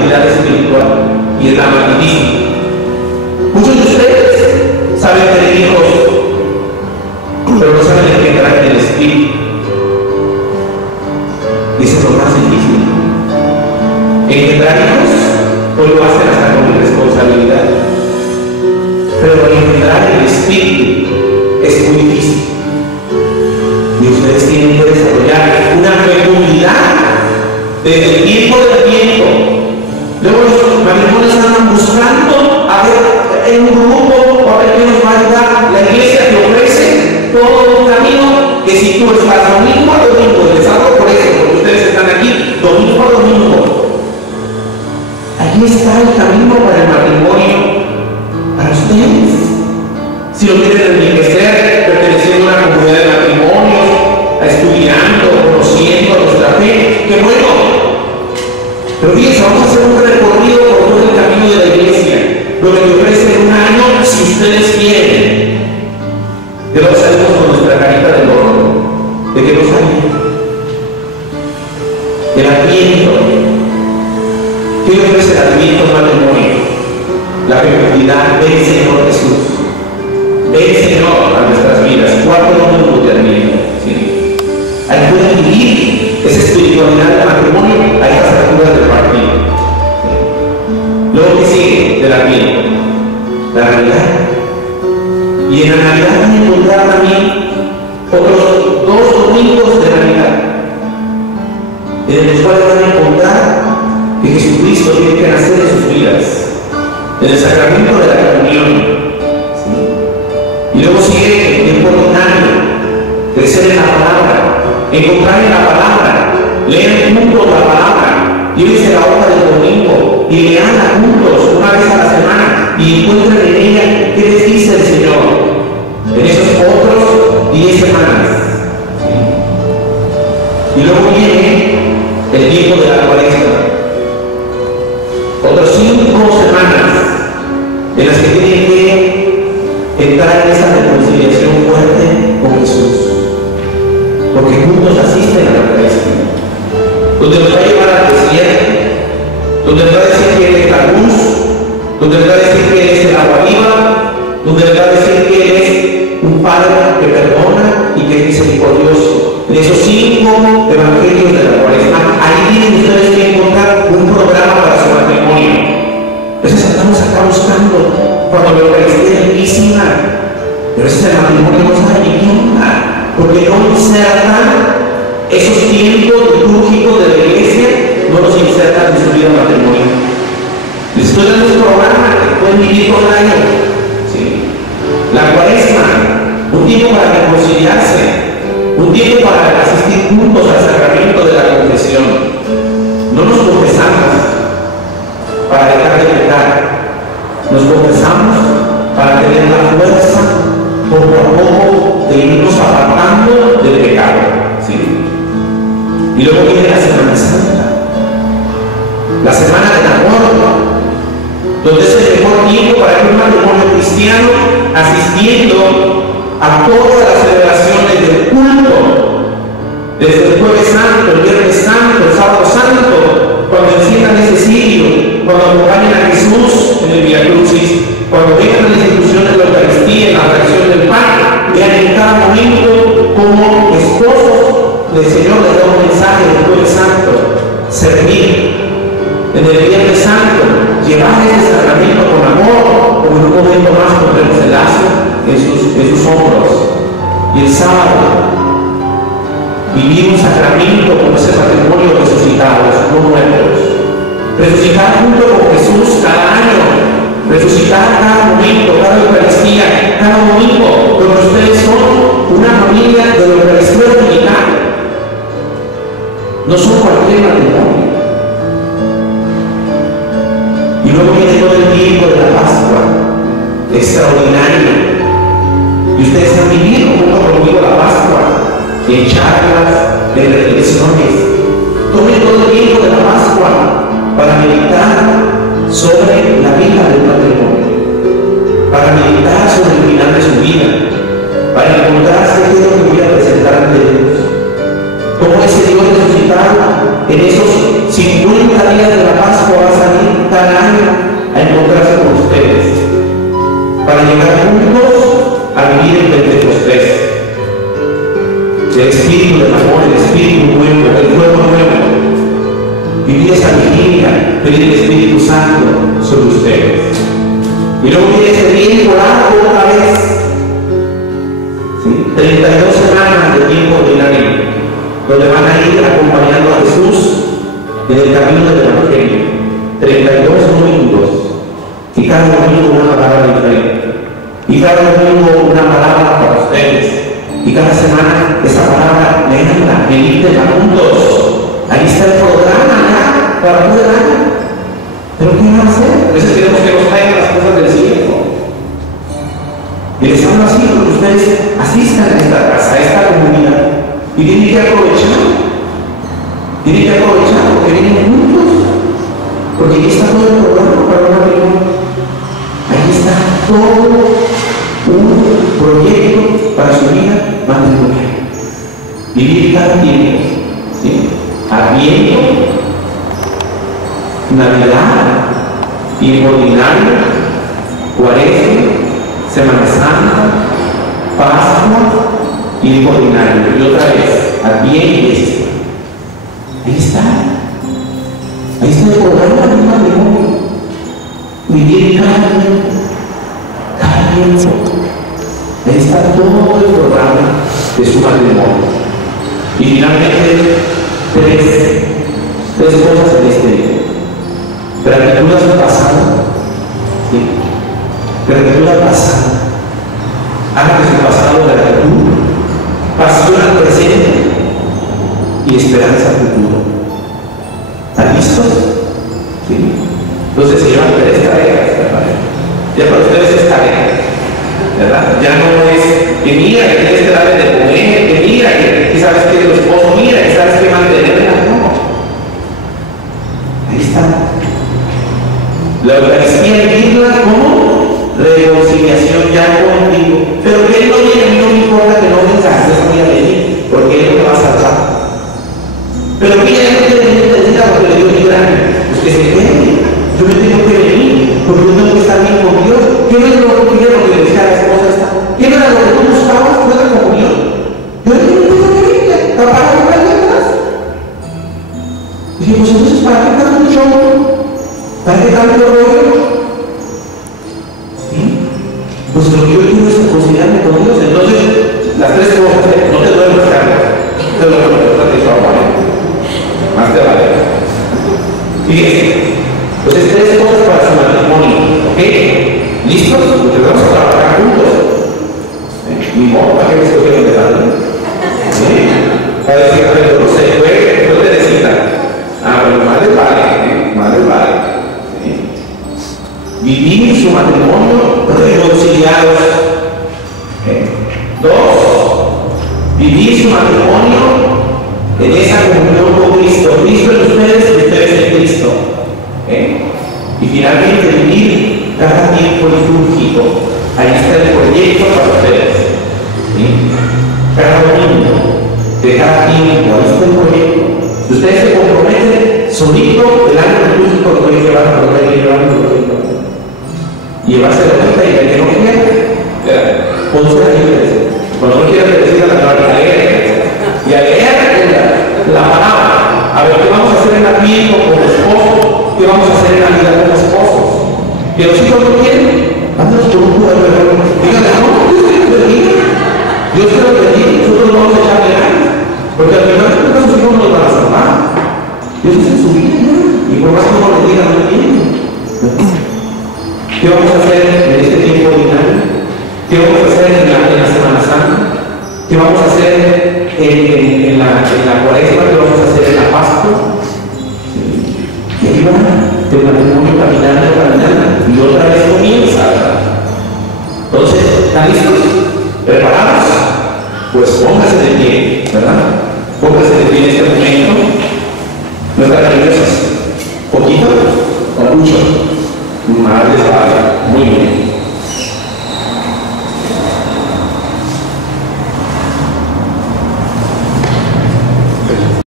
actividad espiritual y es la más difícil. Muchos de ustedes saben tener hijos, pero no saben en qué carácter el espíritu. Y eso es lo más difícil. Engendrar hijos, pues lo hacen hasta con irresponsabilidad. Pero engendrar el espíritu es muy difícil. Y ustedes tienen que desarrollar una fecundidad desde el tiempo del tiempo. Luego los matrimonios andan buscando a ver en un grupo, a ver qué nos va a ayudar. La iglesia te ofrece todo un camino que si tú estás domingo a domingo, les hablo por eso, porque ustedes están aquí domingo a domingo. Aquí está el camino para el matrimonio, para ustedes. Si lo quieren enriquecer, perteneciendo a una comunidad de matrimonios, estudiando, conociendo nuestra fe, qué bueno. Pero fíjense, vamos a hacer un recorrido por todo el camino de la iglesia, donde te ofrecen un año si ustedes quieren. De lo salimos con nuestra carita del horno. ¿De qué nos sale? El Adviento. ¿Qué ofrece el Adviento al matrimonio? La fecundidad del Señor Jesús. Ven, Señor, a nuestras vidas. 4 domingos de Adviento. ¿Sí? Ahí pueden vivir esa espiritualidad del matrimonio a estas alturas del partido. ¿Sí? Luego, ¿qué sigue del Adviento? La Navidad. Y en la Navidad van a encontrar también otros 2 domingos de Navidad, en los cuales van a encontrar que Jesucristo tiene que nacer en sus vidas, en el sacramento de la comunión. Y luego sigue el tiempo ordinario, crecer en la palabra, encontrar en la palabra, leer juntos la palabra, llévense la hoja del domingo y leanla juntos una vez a la semana y encuentren en ella qué les dice el Señor en esos otros 10 semanas. Y luego viene el tiempo de la Cuaresma, otras 5 semanas en las que tienen que entrar en esa reconciliación fuerte con Jesús, porque juntos asisten a la Eucaristía, donde nos va a llevar al desierto, donde nos va a decir que Él es la luz, donde nos va a decir que Él es el agua viva, donde nos va a decir que Él es un Padre que perdona y que es misericordioso. En esos 5 evangelios de la Cuaresma, ahí tienen ustedes que encontrar un programa para su matrimonio. Entonces estamos acá buscando cuando la Eucaristía es riquísima, pero ese matrimonio no sabe ni qué onda, porque no insertan esos tiempos litúrgicos de la iglesia, no los insertan en su vida matrimonial. Les estoy dando un programa que pueden vivir todo el año. ¿Sí? La Cuaresma, un tiempo para reconciliarse, un tiempo para asistir juntos al sacramento de la confesión. No nos confesamos para dejar de pecar. Nos confesamos para tener la fuerza poco a poco de irnos apartando del pecado. ¿Sí? Y luego viene la Semana Santa, la Semana del Amor, donde es el mejor tiempo para que un matrimonio cristiano, asistiendo a todas las celebraciones del culto, desde el Jueves Santo, el Viernes Santo, el Sábado Santo, cuando enciendan ese cirio, cuando acompañen a Jesús en el Vía Crucis, cuando vengan las instituciones de la Eucaristía, en la fracción del pan, vean en cada momento como esposos del Señor les da un mensaje del Jueves Santo: servir. En el Viernes Santo, llevar ese sacramento con amor, como en un momento más pondremos el lazo en sus hombros. Y el sábado, vivir un sacramento como ese matrimonio resucitados, no muertos. Resucitar junto con Jesús cada año, resucitar cada momento, cada Eucaristía, cada domingo, porque ustedes son una familia de la Eucaristía dominical. No son cualquier matrimonio. Y luego viene todo el tiempo de la Pascua, extraordinario. Y ustedes han vivido junto conmigo la Pascua, en charlas, en reflexiones. Tomen todo el tiempo de la Pascua para meditar sobre la vida del matrimonio, para meditar sobre el final de su vida, para encontrarse qué es lo que voy a presentar ante Dios. Cómo ese Dios resucitado en esos 50 días de la Pascua va a salir cada año a encontrarse con ustedes, para llegar juntos a vivir el Pentecostés, el espíritu del amor, el espíritu nuevo, el fuego nuevo, vivir esa vigilia, pedir el Espíritu Santo sobre ustedes. Y luego viene ese tiempo largo otra vez, ¿sí? 32 semanas de tiempo ordinario, donde van a ir acompañando a Jesús en el camino del Evangelio. 32 domingos, y cada domingo una palabra diferente, y cada domingo una palabra para ustedes, y cada semana esa palabra leanla, medítenla juntos. Ahí está el programa ya para todo el año. ¿Pero qué van a hacer? A veces queremos que nos traigan las cosas del cielo. Y les hablo así porque ustedes asistan a esta casa, a esta comunidad, y tienen que aprovechar. Tienen que aprovechar porque vienen juntos. Porque aquí está todo el programa para una reunión. Aquí está todo un proyecto para su vida matrimonial. Vivir cada tiempo, ¿sí? Adviento, Navidad, tiempo ordinario, Cuaresma, Semana Santa, Pascua, tiempo ordinario. Y otra vez, Adviento. Ahí está. Ahí está el programa del matrimonio. Vivir cada tiempo. Ahí está todo el programa de su matrimonio. Y finalmente, tres cosas en este día. Gratitud a su pasado. ¿Sí? Gratitud al pasado. Haga de su pasado gratitud, pasión al presente y esperanza al futuro. ¿Están listos? ¿Sí? Entonces se llevan 3 tareas, ¿verdad? Ya para ustedes es tarea, ¿verdad? Ya no es que mira que tienes que darle de comer, que mira que sabes que tu esposo, mira que sabes que mantenerla. No. Ahí está. La Eucaristía vivirla como reconciliación ya contigo. Pero que Él no viene, a mí no me importa que no vengas, eso voy a venir, porque Él no te va a salvar. Pero mira, Él no quiere venir de vida porque le dio mi grande. Pues que se quede. Yo me tengo que venir, porque yo tengo que estar bien con Dios. ¿Qué no es lo que quiero que le decía a la esposa esta? ¿Qué no era lo que tú buscabas? Fue la comunión. Yo le tengo que venir, para que me ayudas. Dije, pues entonces, ¿para qué tanto show? ¿Para qué tanto rollo? ¿Sí? Pues lo que yo quiero es reconciliarme con Dios. Entonces, las 3 cosas, no te duermas, Carlos. Te lo que te más te vale. Fíjense. Entonces, 3 cosas para su matrimonio. ¿Ok? ¿Listos? Porque vamos a trabajar juntos. Ni modo, ¿para qué me escogieron de tarde? ¿Sí? Para decir, pero no se fue, no te necesitan. Ah, pero más les vale, más les vale. ¿Sí? Vivir su matrimonio reconciliados. 2. Vivir su matrimonio en esa comunión con Cristo. Cristo en ustedes y ustedes en Cristo. Y finalmente vivir cada tiempo litúrgico. Ahí está el proyecto para ustedes. ¿Sí? Cada domingo, de cada tiempo, ahí está el proyecto. Si ustedes se comprometen, solito el año litúrgico lo pueden llevar, lo pueden llevar. Llevarse la cuenta y el que no quiera, ponse la iglesia. Cuando no quiera decir a la leer y a leer la palabra. A ver, ¿qué vamos a hacer en la tiempo con los esposos? ¿Qué vamos a hacer en la vida con los esposos? ¿Que los hijos no quieren? Vamos por un poco de error. Díganle, no, Dios te lo bendiga. Dios te lo bendiga. Nosotros no vamos a echarle ganas. Porque al final de cuentas sus hijos no nos van a salvar. Dios es en su vida ya. Y por más que uno le diga, no entienden. ¿Qué vamos a hacer en este tiempo ordinario? ¿Qué vamos a hacer en la Semana Santa? ¿Qué vamos a hacer en la Cuaresma? ¿Qué vamos a hacer en la Pascua? Y ahí va el matrimonio caminando, y otra vez comienza. Entonces, ¿están listos? ¿Preparados? Pues póngase de pie, ¿verdad? Póngase de pie en este momento. ¿No están nerviosos? ¿Poquito o mucho? Más despacio. Muy bien.